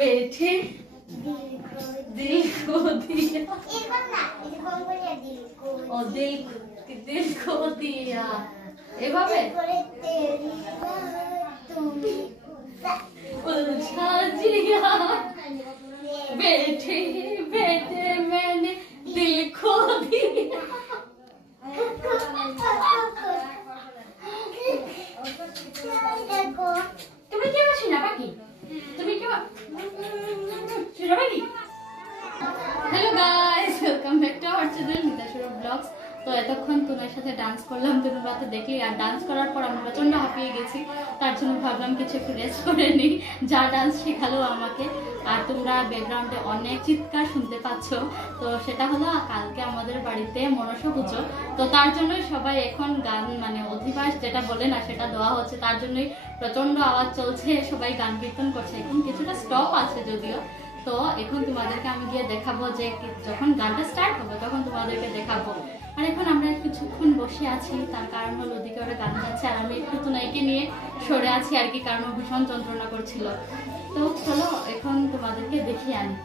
बैठे दिल को दिया और दिल को दिया এভাবে उलझा जिया बैठे बैठे मैंने दिल खो दिया তুমি কি আছো না বাকি তুমি কি শুনো বাকি hello guys welcome back to our channel Nitashura vlogs. তো এতক্ষণ তোমার সাথে ডান্স করলাম, তোমরা তো দেখলি। আর ডান্স করার পর আমি প্রচন্ড হাঁপিয়ে গেছি, তার জন্য ভাবলাম কিছু একটু রেস্ট করে নিই। যা ডান্স শেখালো আমাকে। আর তোমরা ব্যাকগ্রাউন্ডে অনেক চিৎকার শুনতে পাচ্ছ, তো সেটা হলো কালকে আমাদের বাড়িতে মনসা পুজো। তো তার জন্যই সবাই এখন গান মানে অধিবাস যেটা বলে না সেটা দেওয়া হচ্ছে, তার জন্যই প্রচন্ড আওয়াজ চলছে, সবাই গান কীর্তন করছে। এখন কিছুটা স্টপ আছে যদিও। তো এখন তোমাদেরকে আমি গিয়ে দেখাবো যে যখন গানটা স্টার্ট হবে তখন তোমাদেরকে দেখাবো। আর এখন আমরা কিছুক্ষণ বসে আছি, তার কারণ হলো ওদিকে ওরা গান গাচ্ছে আর আমি একটু তুনাইকে নিয়ে সরে আছি আর কি, কারণ ভীষণ যন্ত্রণা করছিল। তো চলো এখন তোমাদেরকে দেখিয়ে আনি।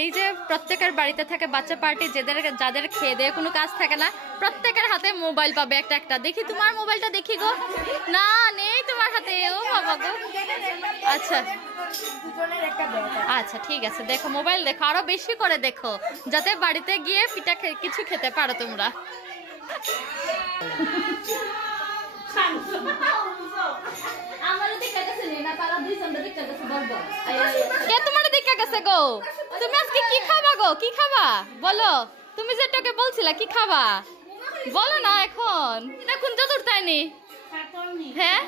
এই যে প্রত্যেকের বাড়িতে থাকে বাচ্চা পার্টি, যাদের খেয়ে দিয়ে কোনো কাজ থাকে না, প্রত্যেকের হাতে মোবাইল পাবে একটা একটা। দেখি তোমার মোবাইলটা দেখি গো। না নেই তোমার হাতে। ও বাবা গো। আচ্ছা আচ্ছা ঠিক আছে, দেখো মোবাইল দেখো, আরো বেশি করে দেখো, যাতে বাড়িতে গিয়ে পিঠা কিছু খেতে পারো তোমরা। কে তোমার দেখা গেছে গো? তুমি আজকে কি খাবা গো? কি খাবা বলো? তুমি যেটাকে বলছিলা কি খাবা বলো না এখন। এটা কোন চতুর তাইনি? হ্যাঁ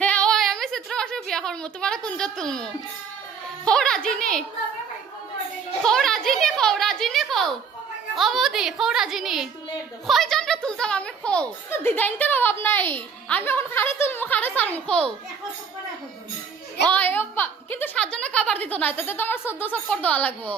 হ্যাঁ ওই আমি চিত্র মাসে বিয়া করবো, তোমার কোন তুলমু? হো রাজিনী, হো রাজিনী, হো রাজিনী, হো অবধি, হো রাজিনী। কয়জনরে তুলতাম আমি? খো তো দিদাইনটার অভাব নাই, আমি এখন খারে তুলমু খারে সারমু। খো কিন্তু 7 জনে কাবার দিত না, তাতে তো আমার 14 চক্কর দেওয়া লাগবো।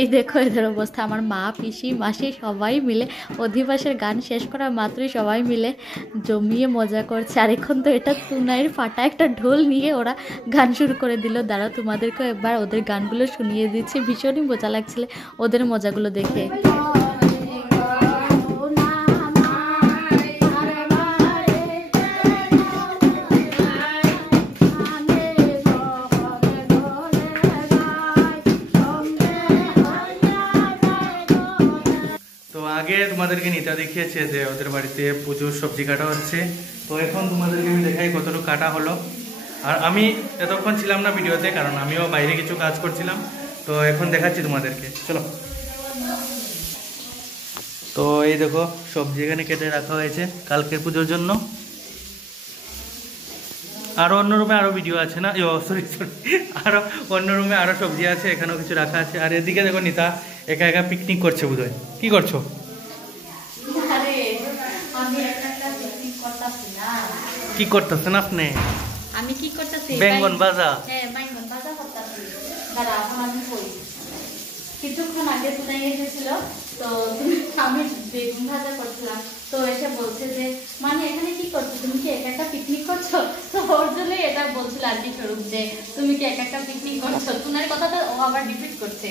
এই দেখো এদের অবস্থা। আমার মা পিসি মাসি সবাই মিলে অধিবাসের গান শেষ করা মাত্রই সবাই মিলে জমিয়ে মজা করছে। আর এখন তো এটা তুনাইয়ের ফাটা একটা ঢোল নিয়ে ওরা গান শুরু করে দিল। দাঁড়াও তোমাদেরকে একবার ওদের গানগুলো শুনিয়ে দিচ্ছি, ভীষণই মজা লাগছিল ওদের মজাগুলো দেখে। আগে তোমাদেরকে নিতা দেখিয়েছে যে ওদের বাড়িতে পুজোর সবজি কাটা হচ্ছে। তো এখন তোমাদেরকে আমি দেখাই কতটুকু কাটা হলো। আর আমি এতক্ষণ ছিলাম না ভিডিওতে, কারণ আমিও বাইরে কিছু কাজ করছিলাম। তো এখন দেখাচ্ছি তোমাদেরকে, চলো। তো এই দেখো সবজি এখানে কেটে রাখা হয়েছে কালকের পুজোর জন্য। আরো অন্য রুমে আরো ভিডিও আছে না, সরি সরি, আরো অন্য রুমে আরো সবজি আছে, এখানেও কিছু রাখা আছে। আর এদিকে দেখো নিতা একা একা পিকনিক করছে বোধহয়। কি করছো? আরে আমি একটা পিকনিক করতেছি না। কি করতেছেন আপনি? আমি কি করতেছি? বেঙ্গন ভাজা। হ্যাঁ, বেঙ্গন ভাজা করতেছি। দাঁড়া, এখন আমি কই। কিছুক্ষণ আগে তুলে এসেছিল, তো আমি বেগুন ভাজা করছিলাম, তো এসে বলছে যে মানে এখানে কি করছো, তুমি কি একা একটা পিকনিক করছো? তো ওর জন্য এটা বলছিল আর কি স্বরূপ, যে তুমি কি একা একটা পিকনিক করছো। তুনার কথাটা ও আবার রিপিট করছে।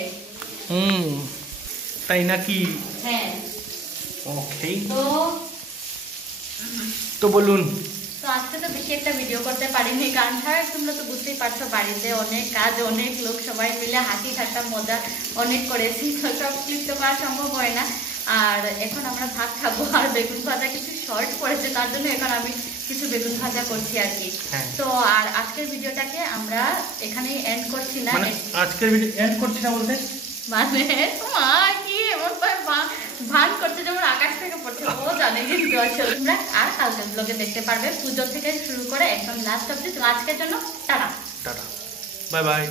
তাই নাকি? হ্যাঁ। ওকে, তো বলুন। তো আজকে তো বেশি একটা ভিডিও করতে পারিনি, কারণ তোমরা তো বুঝতেই পারছো বাড়িতে অনেক কাজ, অনেক লোক, সবাই মিলে হাসি ঠাট্টা মজা অনেক করেছি, তো সব ক্লিপ তো করা সম্ভব হয় না। আর এখন আমরা ভাত খাবো, আর বেগুন ভাজা কিছু শর্ট পড়েছে, তার জন্য এখন আমি কিছু বেগুন ভাজা করছি আর কি। তো আর আজকের ভিডিওটাকে আমরা এখানেই এন্ড করছি না। আজকের ভিডিও এন্ড করছি না বলতে মানে মা কি এমন ভান করছে যেমন আকাশ থেকে পড়ছে, ও জানে কিন্তু আসলে। তোমরা আর কালকের ব্লগে দেখতে পারবে পুজো থেকে শুরু করে একদম লাস্ট অব্দি। তো আজকের জন্য টাটা, বাই বাই।